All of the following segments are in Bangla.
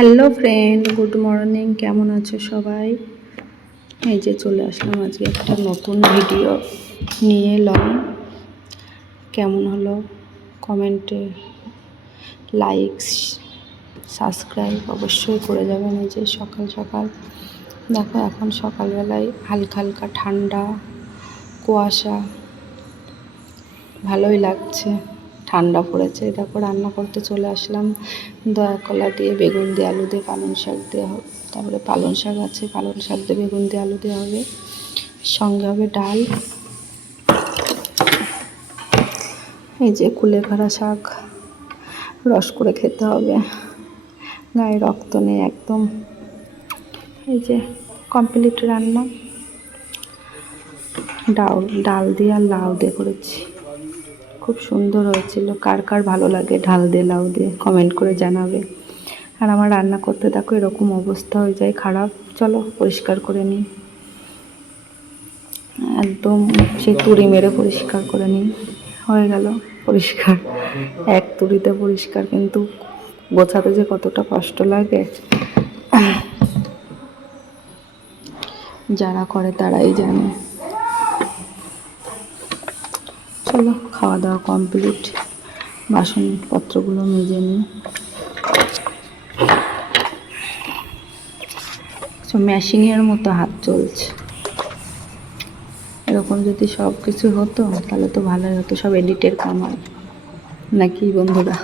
Hello friend, good morning. কেমন আছো সবাই? এই যে চলে আসলাম আজকে একটা নতুন ভিডিও নিয়ে এলাম। কেমন হলো কমেন্টে লাইকস সাবস্ক্রাইব অবশ্যই করে যাবেন। এই যে সকাল সকাল দেখো, এখন সকালবেলায় হালকা হালকা ঠান্ডা কুয়াশা, ভালোই লাগছে, ঠান্ডা পড়েছে। দেখো রান্না করতে চলে আসলাম। দয়াকলা দিয়ে, বেগুন দিয়ে, আলু দিয়ে, পালং শাক দেওয়া হবে। তারপরে পালং শাক আছে, পালং শাক দিয়ে বেগুন দিয়ে আলু দেওয়া হবে। সঙ্গে হবে ডাল। এই যে কুলেখাড়া শাক রস করে খেতে হবে, গায়ে রক্ত নেই একদম। এই যে কমপ্লিট রান্না। ডাল দিয়ে আর লাউ দিয়ে করেছি, খুব সুন্দর হয়েছিল। কার কার ভালো লাগে ডাল দিয়ে লাউ দিয়ে কমেন্ট করে জানাবে। আর আমার রান্না করতে দেখো এরকম অবস্থা হয়ে যায় খারাপ। চলো পরিষ্কার করে নিই, একদম সেই তুড়ি মেরে পরিষ্কার করে নিই। হয়ে গেল পরিষ্কার, এক তুড়িতে পরিষ্কার, কিন্তু গোছাতে যে কতটা কষ্ট লাগে যারা করে তারাই জানে। চলো খাওয়া দাওয়া কমপ্লিট, বাসনপত্রগুলো মেজে নিই। মেশিনের মতো হাত চলছে। এরকম যদি সব কিছু হতো তাহলে তো ভালোই হতো, সব এডিটের কামাল নাকি বন্ধুরা?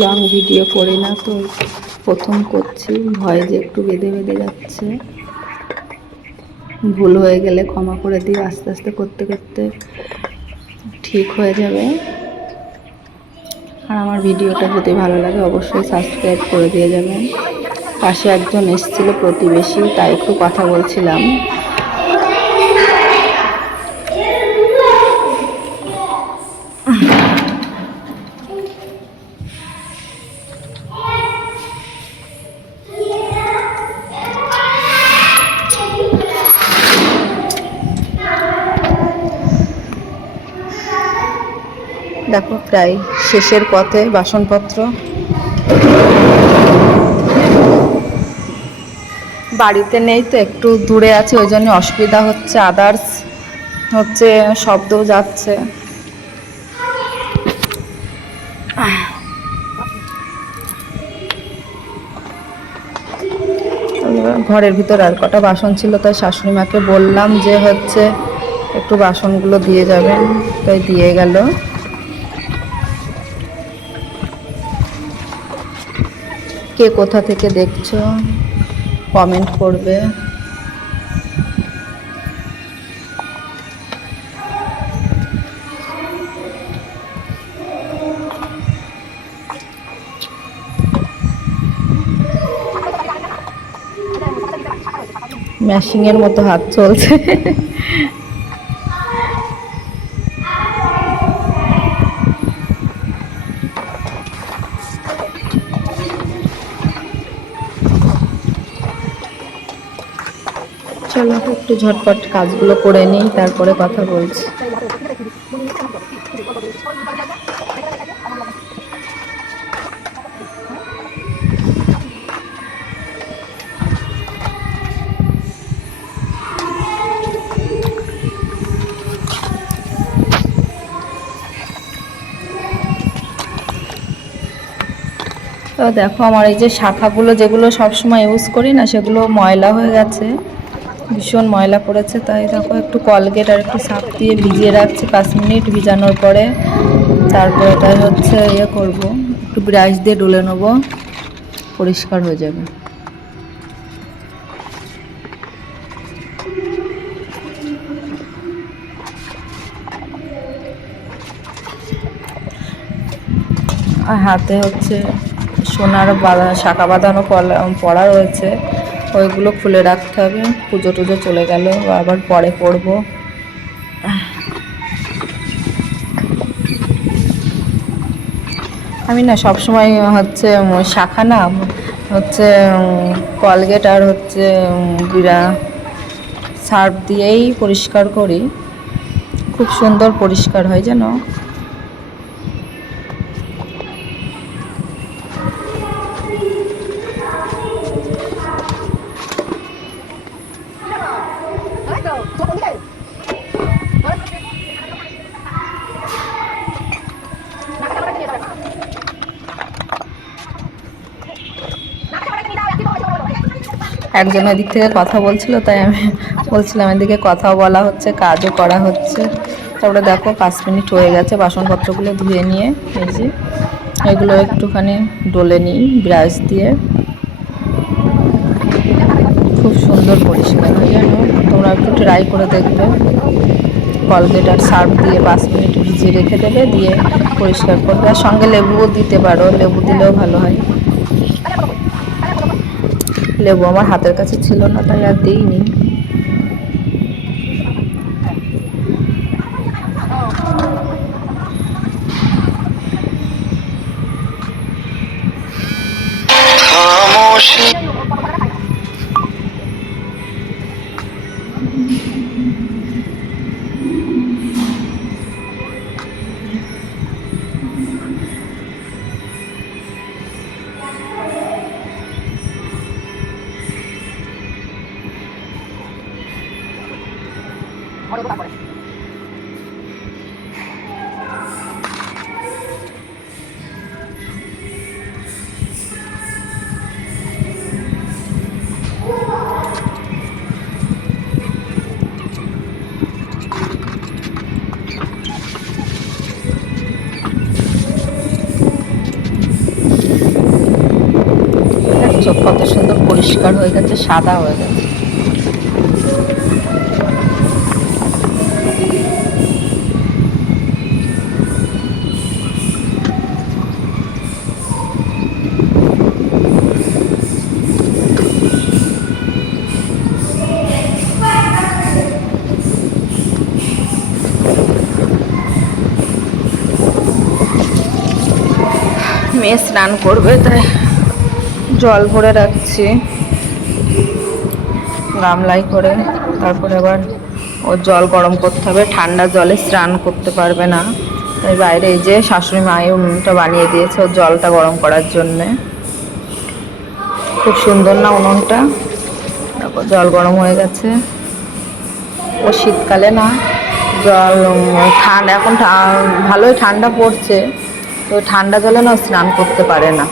লং ভিডিও করি না তো, প্রথম করছি, ভয় যে একটু বেঁধে বেঁধে যাচ্ছে। ভুল হয়ে গেলে ক্ষমা করে দিও, আস্তে আস্তে করতে করতে ঠিক হয়ে যাবে। আর আমার ভিডিওটা যদি ভালো লাগে অবশ্যই সাবস্ক্রাইব করে দিয়ে যাবেন। পাশে একজন এসেছিল প্রতিবেশী, তাই একটু কথা বলছিলাম। দেখো প্রায় শেষের পথে বাসনপত্র। বাড়িতে নেই তো, একটু দূরে আছে, ওই জন্য অসুবিধা হচ্ছে। আদার্স হচ্ছে শব্দও যাচ্ছে। ঘরের ভিতর আর কটা বাসন ছিল, তাই শাশুড়ি মাকে বললাম যে হচ্ছে একটু বাসনগুলো দিয়ে যাবেন, তাই দিয়ে গেল। কে কোথা থেকে দেখছো কমেন্ট করবে। মেশিনের মতো হাত চলছে। চলো একটু ঝটপট কাজগুলো করে নিই, তারপরে কথা বলছি। তো দেখো আমার এই যে শাখাগুলো, যেগুলো সবসময় ইউজ করি না, সেগুলো ময়লা হয়ে গেছে, ভীষণ ময়লা পড়েছে। তাই দেখো একটু কলগেট আর একটু সার্ফ দিয়ে ভিজিয়ে রাখছি। 5 মিনিট ভিজানোর পরে তারপরে তাই হচ্ছে ইয়ে করব, একটু ব্রাশ দিয়ে ডলে নেবো, পরিষ্কার হয়ে যাবে। আর হাতে হচ্ছে সোনার শাখা বাঁধানো পড়া রয়েছে, ওইগুলো খুলে রাখতে হবে। পুজো টুজো চলে গেল, আবার পরে পরবো। আমি না সবসময় হচ্ছে শাখা না হচ্ছে কলগেট আর হচ্ছে সার্ফ দিয়েই পরিষ্কার করি। খুব সুন্দর পরিষ্কার হয় জানো। একজন ওই দিক থেকে কথা বলছিল, তাই আমি বলছিলাম এদিকে কথাও বলা হচ্ছে, কাজও করা হচ্ছে। তারপরে দেখো 5 মিনিট হয়ে গেছে, বাসনপত্রগুলো ধুয়ে নিয়ে এই যে এগুলো একটুখানি ডলে নিই ব্রাশ দিয়ে। খুব সুন্দর পরিষ্কার হয় জানো, তোমরা একটু ট্রাই করে দেখবে। কলগেট আর সার্ফ দিয়ে 5 মিনিট ভিজিয়ে রেখে দেবে, দিয়ে পরিষ্কার করবে। আর সঙ্গে লেবুও দিতে পারো, লেবু দিলেও ভালো হয়। লেবু আমার হাতের কাছে ছিল না, তাই আর দিইনি। চোখ কত সুন্দর পরিষ্কার হয়ে গেছে, সাদা হয়ে গেছে। মেয়ে স্নান করবে, তাই জল ভরে রাখছি গামলায় করে। তারপরে আবার ওর জল গরম করতে হবে, ঠান্ডা জলে স্নান করতে পারবে না। তাই বাইরে এই যে শাশুড়ি মায়ের উনুনটা বানিয়ে দিয়েছে ওর জলটা গরম করার জন্যে। খুব সুন্দর না উনুনটা, তারপর জল গরম হয়ে গেছে। ও শীতকালে না জল ঠান্ডা, এখন ভালোই ঠান্ডা পড়ছে, তো ঠান্ডা জলে না স্নান করতে পারে না।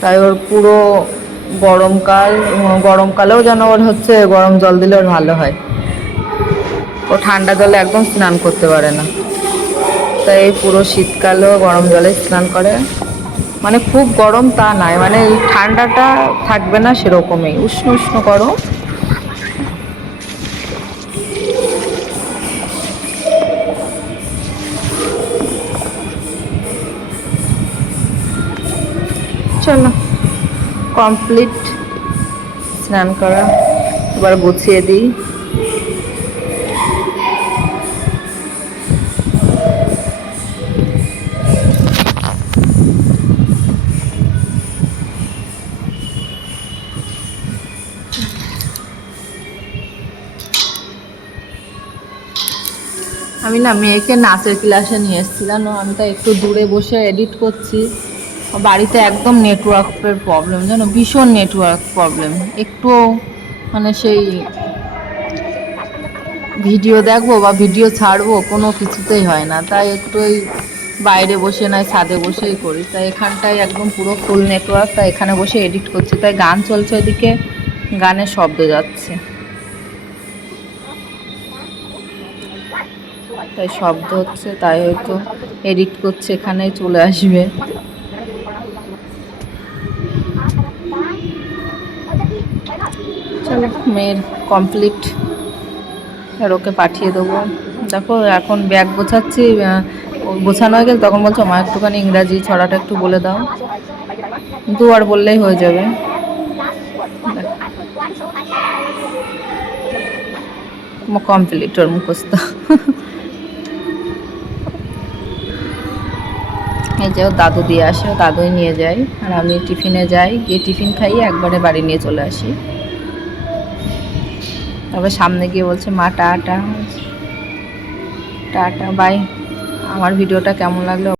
তাই ওর পুরো গরমকালেও যেন ওর হচ্ছে গরম জল দিলে ওর ভালো হয়। ও ঠান্ডা জলে একদম স্নান করতে পারে না, তাই এই পুরো শীতকালেও গরম জলে স্নান করে। মানে খুব গরম তা নয়, মানে ঠান্ডাটা থাকবে না সেরকমই, উষ্ণ উষ্ণ গরম। চলো কমপ্লিট স্নান করা, এবার গুছিয়ে দিই। আমি না মেয়েকে নাচের ক্লাসে নিয়ে এসেছিলাম, আমি তো একটু দূরে বসে এডিট করছি। বাড়িতে একদম নেটওয়ার্কের প্রবলেম জানো, ভীষণ নেটওয়ার্ক প্রবলেম। একটু মানে সেই ভিডিও দেখবো বা ভিডিও ছাড়বো কোনো কিছুতেই হয় না, তাই একটু ওই বাইরে বসে নয় ছাদে বসেই করি। তাই এখানটায় একদম পুরো ফুল নেটওয়ার্ক, তাই এখানে বসে এডিট করছি। তাই গান চলছে ওইদিকে, গানের শব্দ যাচ্ছে, তাই শব্দ হচ্ছে, তাই হয়তো এডিট করছে এখানেই চলে আসবে। চলো মেয়ের কমপ্লিট, আর ওকে পাঠিয়ে দেবো। দেখো এখন ব্যাগ গোছাচ্ছি, গোছানো হয়ে গেলে তখন বলছো মা একটুখানি ইংরাজি ছড়াটা একটু বলে দাও, কিন্তু আর বললেই হয়ে যাবে। কমপ্লিট ওর মুখস্থ। এই যে দাদু দিয়ে আসে, দাদুই নিয়ে যায়, আর আমি টিফিনে যাই, গিয়ে টিফিন খাইয়ে একবারে বাড়ি নিয়ে চলে আসি। তবে সামনে গিয়ে বলছে মা টাটা। Tata bye. আমার ভিডিওটা কেমন লাগলো